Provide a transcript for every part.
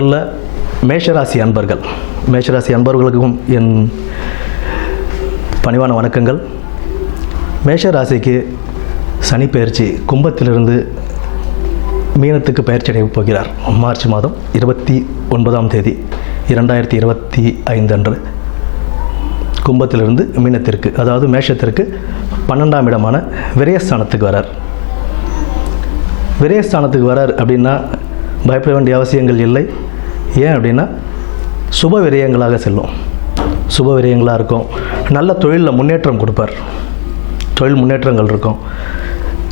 முதல்ல மேஷராசி அன்பர்களுக்கும் என் பணிவான வணக்கங்கள். மேஷராசிக்கு சனி பயிற்சி கும்பத்திலிருந்து மீனத்துக்கு பயிற்சி அடைய போகிறார். மார்ச் மாதம் 29ஆம் தேதி 2025 அன்று கும்பத்திலிருந்து மீனத்திற்கு, அதாவது மேஷத்திற்கு 12ஆம் இடமான விரயஸ்தானத்துக்கு வரார். விரயஸ்தானத்துக்கு வரார் அப்படின்னா பயப்பட வேண்டிய அவசியங்கள் இல்லை. ஏன் அப்படின்னா சுப விரயங்களாக செல்லும், சுப விரயங்களாக இருக்கும். நல்ல தொழிலில் முன்னேற்றம் கொடுப்பார், தொழில் முன்னேற்றங்கள் இருக்கும்.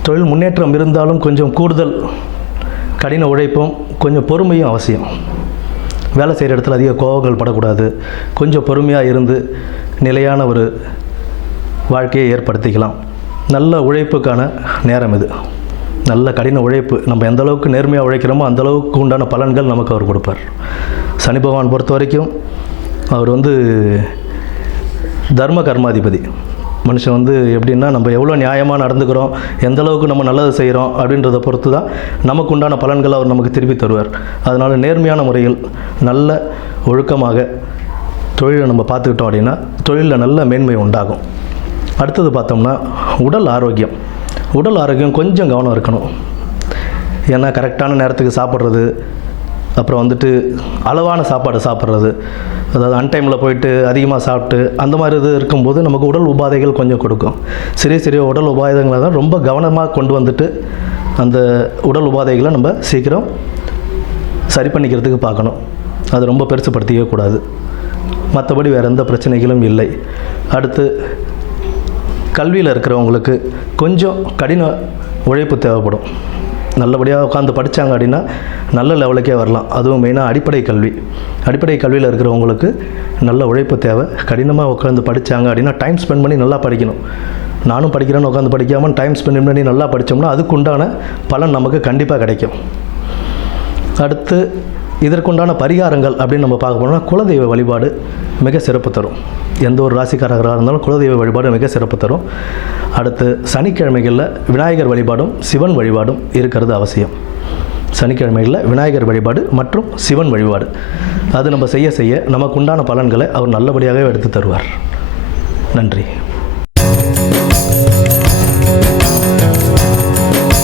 தொழில் முன்னேற்றம் இருந்தாலும் கொஞ்சம் கூடுதல் கடின உழைப்பும் கொஞ்சம் பொறுமையும் அவசியம். வேலை செய்கிற இடத்துல அதிக கோபங்கள் படக்கூடாது. கொஞ்சம் பொறுமையாக இருந்து நிலையான ஒரு வாழ்க்கையை ஏற்படுத்திக்கலாம். நல்ல உழைப்புக்கான நேரம் இது. நல்ல கடின உழைப்பு, நம்ம எந்த அளவுக்கு நேர்மையாக உழைக்கிறோமோ அந்த அளவுக்கு உண்டான பலன்கள் நமக்கு அவர் கொடுப்பார். சனி பகவான் பொறுத்த வரைக்கும் அவர் தர்ம கர்மாதிபதி. மனுஷன் எப்படின்னா, நம்ம எவ்வளோ நியாயமாக நடந்துக்கிறோம், எந்த அளவுக்கு நம்ம நல்லது செய்கிறோம் அப்படின்றத பொறுத்து தான் நமக்கு உண்டான பலன்களை அவர் நமக்கு திருப்பி தருவார். அதனால் நேர்மையான முறையில் நல்ல ஒழுக்கமாக தொழிலை நம்ம பார்த்துக்கிட்டோம் அப்படின்னா தொழிலில் நல்ல மேன்மை உண்டாகும். அடுத்தது பார்த்தோம்னா உடல் ஆரோக்கியம் கொஞ்சம் கவனம் இருக்கணும். ஏன்னா கரெக்டான நேரத்துக்கு சாப்பிட்றது, அப்புறம் அளவான சாப்பாடு சாப்பிட்றது, அதாவது அன்டைமில் போயிட்டு அதிகமாக சாப்பிட்டு அந்த மாதிரி இது இருக்கும்போது நமக்கு உடல் உபாதைகள் கொஞ்சம் கொடுக்கும். சிறிய உடல் உபாதைகளை தான் ரொம்ப கவனமாக கொண்டு வந்துட்டு அந்த உடல் உபாதைகளை நம்ம சீக்கிரம் சரி பண்ணிக்கிறதுக்கு பார்க்கணும். அது ரொம்ப பெருசுப்படுத்திக்கவே கூடாது. மற்றபடி வேறு எந்த பிரச்சனைகளும் இல்லை. அடுத்து கல்வியில் இருக்கிறவங்களுக்கு கொஞ்சம் கடின உழைப்பு தேவைப்படும். நல்லபடியாக உட்காந்து படித்தாங்க அப்படின்னா நல்ல லெவலுக்கே வரலாம். அதுவும் மெயினாக அடிப்படை கல்வியில் இருக்கிறவங்களுக்கு நல்ல உழைப்பு தேவை. கடினமாக உட்காந்து படித்தாங்க அப்படின்னா டைம் ஸ்பெண்ட் பண்ணி நல்லா படிக்கணும். நானும் படிக்கிறேன்னு உட்காந்து படிக்காமல் டைம் ஸ்பெண்ட் பண்ணி நல்லா படித்தோம்னா அதுக்குண்டான பலன் நமக்கு கண்டிப்பாக கிடைக்கும். அடுத்து இதற்குண்டான பரிகாரங்கள் அப்படின்னு நம்ம பார்க்க போனோம்னா குலதெய்வ வழிபாடு மிக சிறப்பு தரும். எந்த ஒரு ராசிக்காரர்களாக இருந்தாலும் குலதெய்வ வழிபாடு மிக சிறப்பு தரும். அடுத்து சனிக்கிழமைகளில் விநாயகர் வழிபாடும் சிவன் வழிபாடும் இருக்கிறது அவசியம். சனிக்கிழமைகளில் விநாயகர் வழிபாடு மற்றும் சிவன் வழிபாடு அது நம்ம செய்ய நமக்கு உண்டான பலன்களை அவர் நல்லபடியாகவே எடுத்து தருவார். நன்றி.